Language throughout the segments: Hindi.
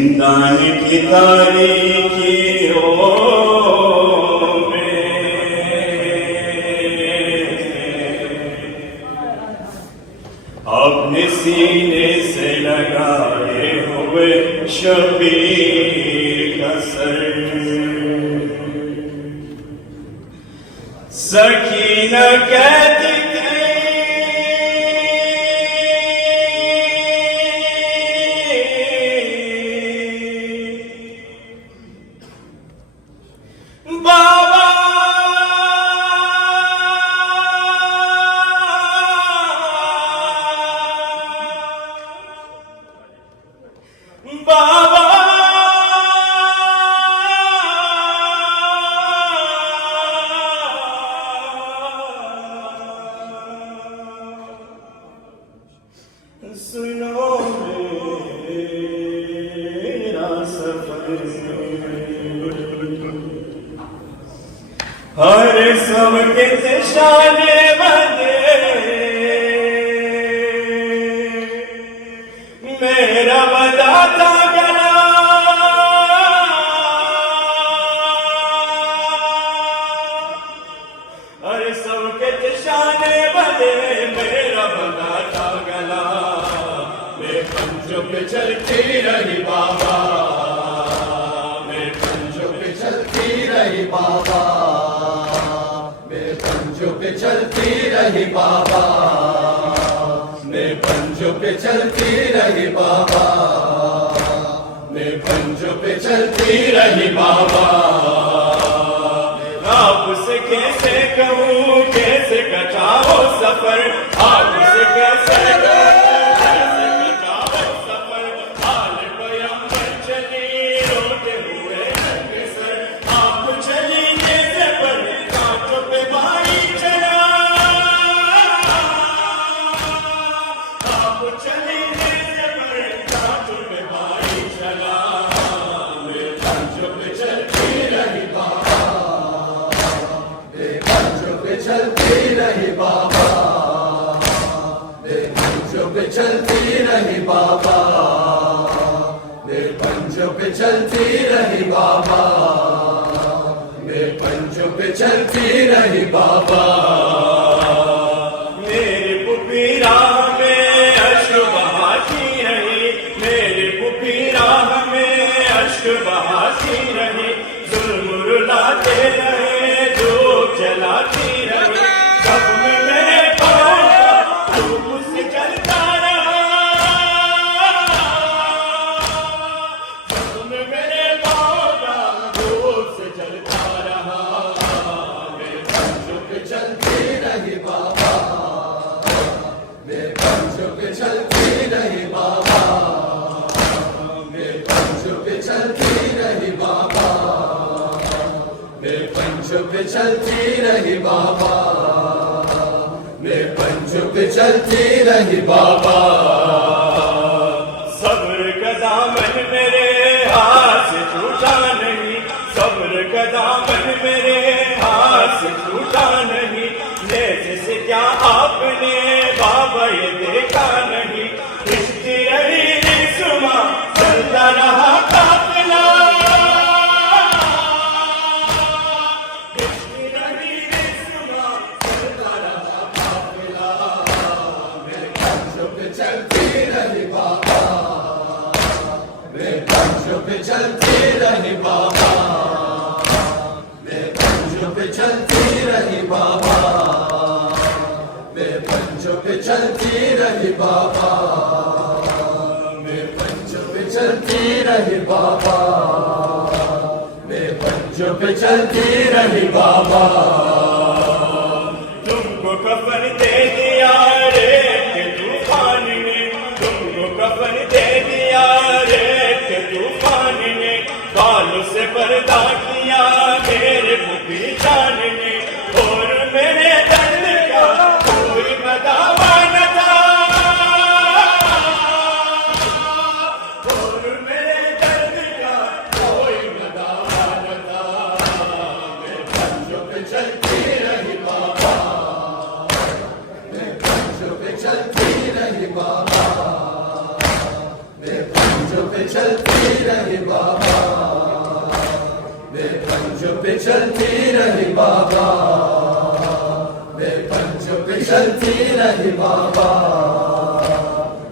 जिंदान की तारीखियों में अपने सीने से लगाए हुए शबीर का सर सकीना कहती सुनो मेरा सफर हर सब के शाने बंदे मेरा बताता गला हर सब के शाने बंदे मेरा बताता गला पंजों पे चलती रही बाबा मेरे पंजों पे चलती रही बाबा मेरे पंजों पे चलती रही बाबा मेरे पंजों पे चलती रही बाबा मेरे पंजों पे चलती रही बाबा आपसे कैसे कहूँ कैसे कटाओ सफर आपसे कैसे चलती रही बाबा मेरे पंजों पे चलती रही बाबा मेरे पंजों पे चलती रही बाबा मेरे पंजों पे चलती रही बाबा मेरे पुपीरा में अश्क बहाती रही मेरे पुपीरा में अश्क बहाती रही जुल्म रुलाते रहे जो चलाती चलती रही बाबा मेरे पंजों पे चलती रही बाबा मेरे पंजों पे चलती रही बाबा मेरे पंजों पे चलती रही बाबा सब्र का दामन मेरे हाथ से छूटा नहीं सब्र का दामन मेरे हाथ से छूटा नहीं जैसे क्या आपने बाबा ये देखा नहीं इसकी रही रिस्मा चलता रहा काफिला इसकी रही रिस्मा चलता रहा काफिला मेरे पंजों पे चलती रही बाबा मेरे पंजों पे चलती रही बाबा मेरे पंजों पे चलती रही बाबा पंजों पे चलती रही बाबा मेरे पंजों पे चलती रही बाबा मेरे पंजों पे चलती रही बाबा तुमको कफन दे दिया रेत के तूफान ने तुमको कफन दे दिया रेत के तूफान ने बालों से पर्दा किया मेरे पुपी जान ने और मेरे दर्द का कोई मदावा न था और मेरे दर्द का कोई मदावा न था मेरे पंजों पे चलती रही बाबा मेरे पंजों पे चलती रही बाबा मेरे पंजों पे चलती रही बाबा, मेरे पंजों पे चलती रही बाबा, मेरे पंजों पे चलती रही बाबा,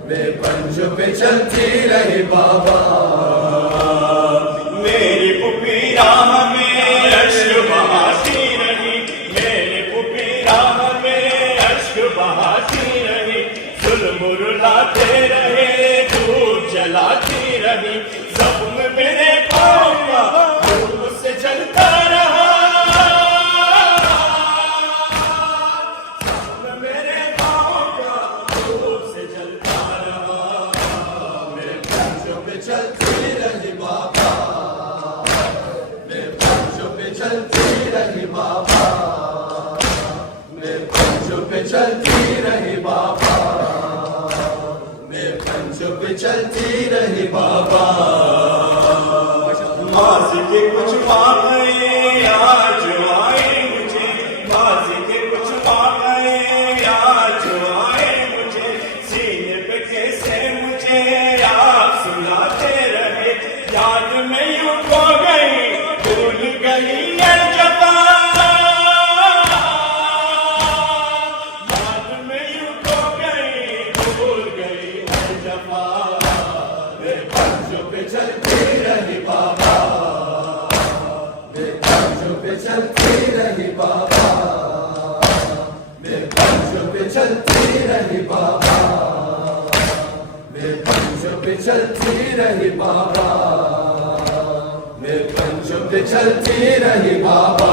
मेरे पंजों पे चलती रही बाबा। मेरी पुपी राह में अश्क बहाती रही, मेरी पुपी राह में अश्क बहाती रही, जुल्म रुलाते रहे, धूप जलाती रही, जख्म मेरे पाँव का धूप से जलता रहा, जख्म मेरे पाँव का धूप से जलता रहा। मेरे पंजों पे चलती रही बाबा, मेरे पंजों पे चलती रही बाबा, मेरे पंजों पे चलती रही बाबा, मेरे पंजों पे चलती रही बाबा। माज़ी के कुछ वाक़े आज आए मुझे, माज़ी के कुछ वाक़े आज आए मुझे, सीने पे कैसे मुझे आप सुनाते रहे, याद में यूं खो गई, भूल गई ये जफ़ा, याद में यूं खो गई, भूल गई ये जफ़ा। मेरे पंजों पे चलती रही बाबा, मेरे पंजों पे चलती रही बाबा, मेरे पंजों पे चलती रही बाबा, मेरे पंजों पे चलती रही बाबा, मेरे पंजों पे चलती रही बाबा।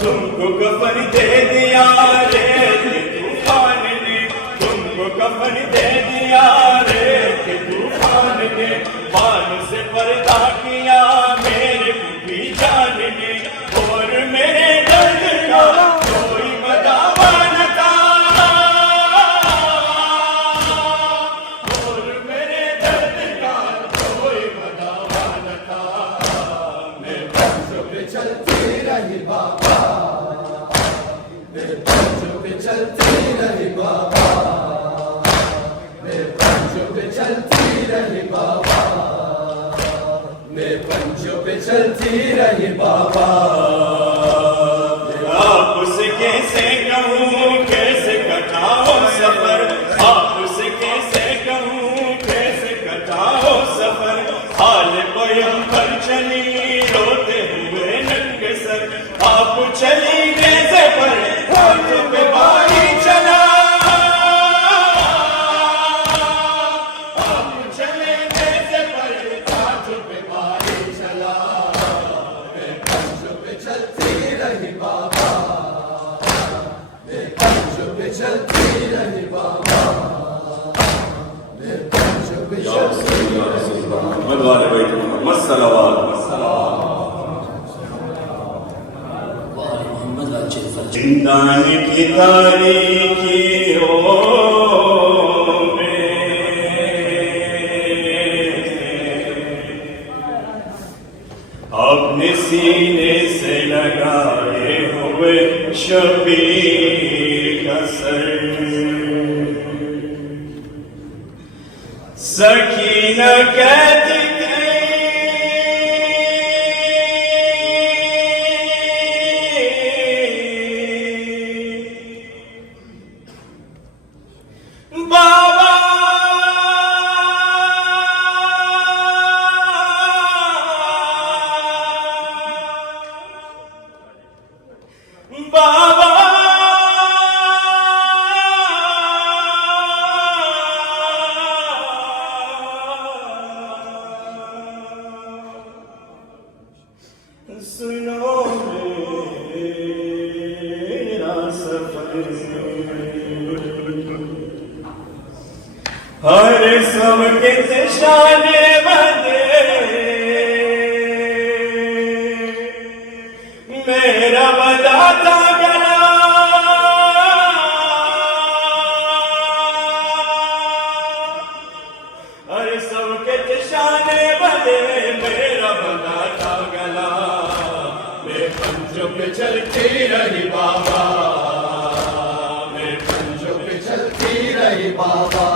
तुमको कफन दे दिया रे कि तूफान ने, तुमको कफन दे दिया रे कि तूफान ने, बाल से पर्दा किया मेरे भी जान ने, और मेरे दर्द का कोई बदावा न था, और मेरे दर्द का कोई बदावा न था। मेरे पंजों पे चलती रही बाबा, मेरे पंजों पे चलती रही बाबा, मेरे पंजों पे चलती रही बाबा, मेरे पंजों पे चलती रही बाबा। आप उसे कैसे कहूँ कैसे कटाओ सफर, आप उसे कैसे कहूँ कैसे कटाओ सफर, हाल बयम पर चली रोते हुए नंगे सर, आप चली नेज़े पर हाथों पे बारी चला, आप चले नेज़े पर हाथों पे बारी चला। मेरे पंजों पे चलती रही बाबा, मेरे पंजों पे चलती रही बाबा, मेरे पंजों पे चलती रही बाबा। जिंदान की तारीखियों में अपने सीने से लगाए हुए शबीर का सर, सकीना कहती बाबा बाबा सुनो मेरा सफर, हर सब के निशाने बंदे, मेरा बताता गला, हर सब के निशाने बंदे, मेरा बताता गला। मेरे पंजों पे चलती रही बाबा, मेरे पंजों पे चलती रही बाबा,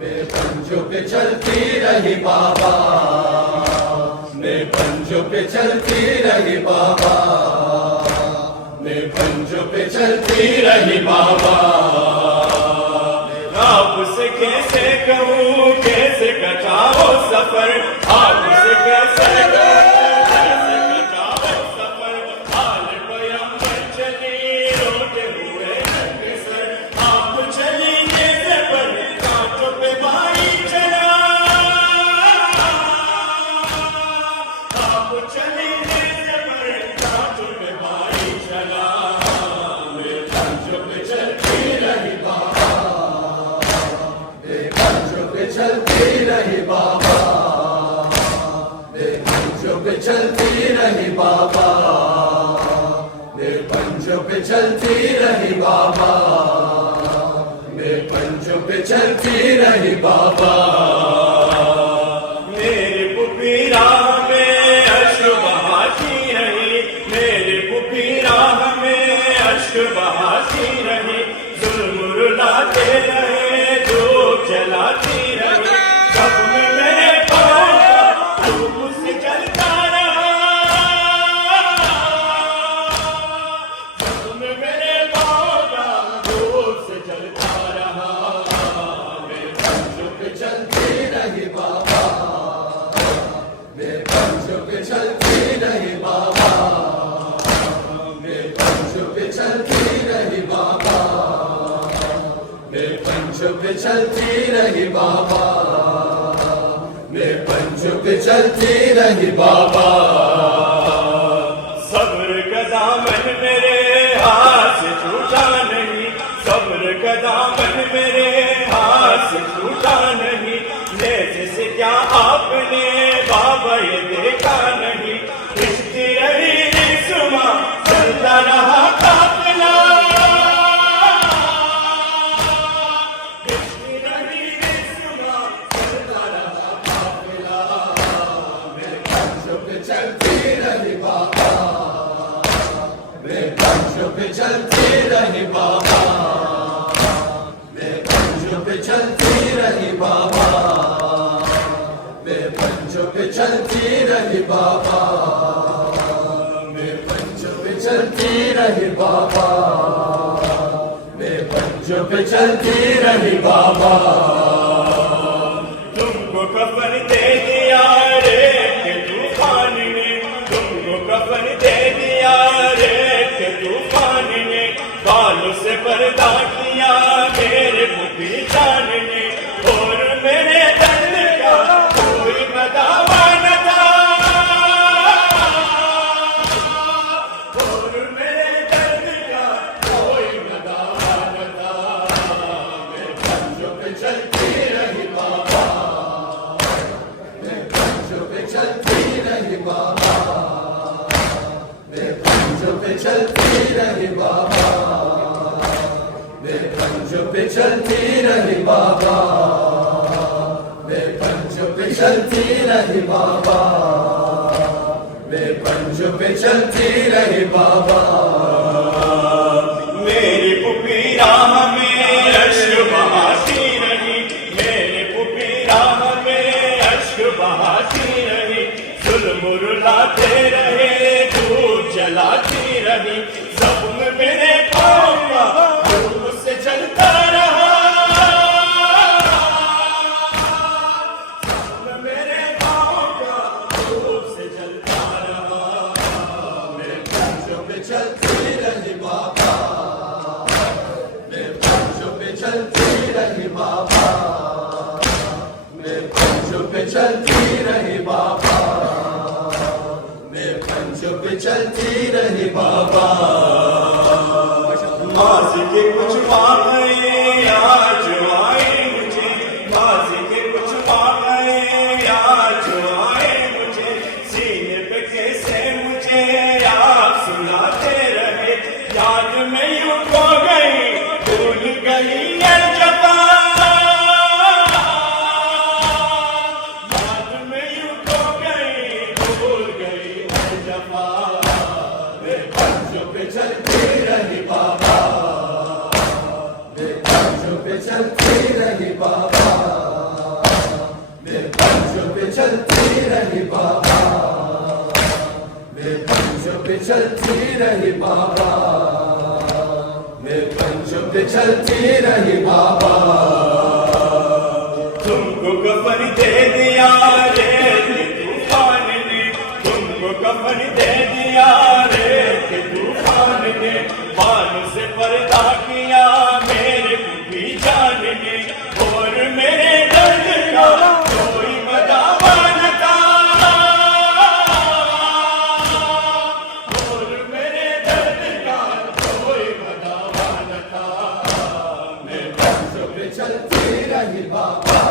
मेरे पंजों पे चलती रही बाबा, मैं पंजों पे चलती रही बाबा, मैं पंजों पे चलती रही बाबा। आपसे कैसे कहूँ कैसे कटाओ सफर, आपसे कैसे कहूँ कैसे कटाओ सफर। हाल पैगंबर चली रोते हुए रंग सर, आप चली कैसे पर कांटों पे भाई चला। आप चली कैसे पर कांटों पे भाई चला। मैं पंजों पे चलती रही बाबा, मैं पंजों पे चलती रही बाबा, मैं पंजों पे चलती रही बाबा, मैं पंजों पे चलती रही बाबा, मैं पंजों पे चलती रही बाबा। मेरे पुपी राह में अश्रु बहाती रही, मेरे पुपी राह में अश्रु बहाती रही। जुल्म रुलाते रहे धूप जलाती रही, सब में मेरे पाँव धूप से जलता रहा। सब में मेरे पाँव धूप से जलता रहा। मैं पंजों पे चलती रही बाबा, मैं पंजों पे चलती रही बाबा, मैं पंजों पे चलती रही बाबा, मैं पंजों पे चलती रही बाबा, मैं पंजों पे चलती रही बाबा। सब्र का दामन मेरे हाथ से छूटा नहीं, सब्र का दामन मेरे हाथ से छूटा नहीं। जैसे से क्या आपने बाबा ये देखा नहीं, खिंचती रही रिस्मा चलता रहा काफिला। खिंचती रही रिस्मा चलता रहा काफिला। मैं पंजों पे चलती रही बाबा, मैं पंजों पे चलती रही बाबा, मैं पंजों पे चलती रही बाबा, मैं पंजों पे चलती रही बाबा, मैं पंजों पे चलती रही बाबा, मैं पंजों पे चलती रही बाबा। तुमको कफन दे दिया रेत के तूफान ने, तुमको कफन दे दिया रेत के तूफान ने। बालों से पर्दा किया मेरे पुपी जान ने, और मेरे दर्द का कोई मदावा न था। और मेरे दर्द का कोई मदावा न था। मैं पंजों पे चलती रही बाबा, मैं पंजों पे चलती रही बाबा, मैं पंजों पे चलती रही बाबा, मैं पंजों पे चलती रही बाबा, मैं पंजों पे चलती रही बाबा, मैं पंजों पे चलती रही बाबा। मेरी पुपी राह में अश्रु बहाती रही, मेरे पुपी राह में अश्रु बहाती रही। जुल्म रुलाते रहे धूप जलाती रही, सब में मेरे पाँव धूप से जलता रहा। सब में मेरे पाँव धूप से जलता रहा। मैं पंजों पे चलती रही बाबा, मैं पंजों पे चलती रही बाबा, मैं पंजों पे चलती रही बाबा, मैं पंजों पे चलती रही बाबा। माज़ी के कुछ वाक़े आज आए मुझे, माज़ी के कुछ वाक़े आज आए मुझे। सीने पे कैसे मुझे आप सुनाते रहे, याद में यूं खो गई भूल गई अलजफा। याद में यूं खो गई भूल गई अलजफा। मैं पंजों पे चलती रही बाबा, पे चलती रही बाबा, मैं पंचों पे चलती रही बाबा, मैं पंचों पे चलती रही बाबा। तुमको कफन दे दिया रे कि तूफान ने, तुमको कफन दे दिया रे कि तूफान ने, मान से पर्दा किया मेरे भी जान ने, और मेरे दर्द का कोई बदावा न था, और मेरे दर्द का कोई बदावा न था। मैं पंचों पे चलती रही बाबा,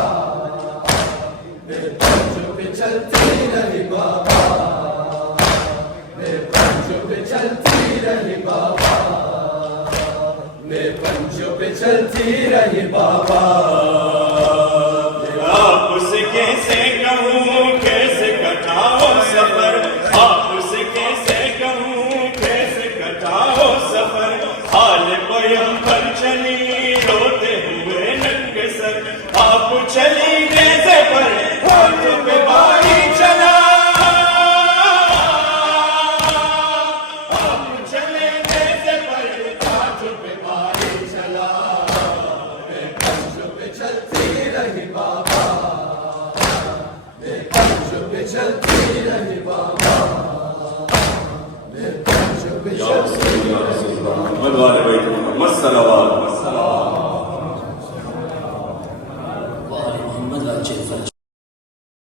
मैं पंचों पे चलती रही बाबा, मैं पंचों पे चलती रही बाबा, मैं पंचों पे चलती रही बाबा। आप उसे कैसे कहूँ कैसे कटाओ सफर, आप उसे कैसे कहूँ कैसे कटाओ सफर, हाल बयम पर चली रोते हुए नंग सर, आप चली कैसे पर हाथों पे बारी चला, आप चले कैसे पर हाथों पे बारी चला। मैं पंचों पे चलती रही बाबा, मैं पंचों पे चलती रही बाबा, मैं पंचों पे चलती रही बाबा। मोहम्मद वाले बैठ मोहम्मद सल्लल्लाहु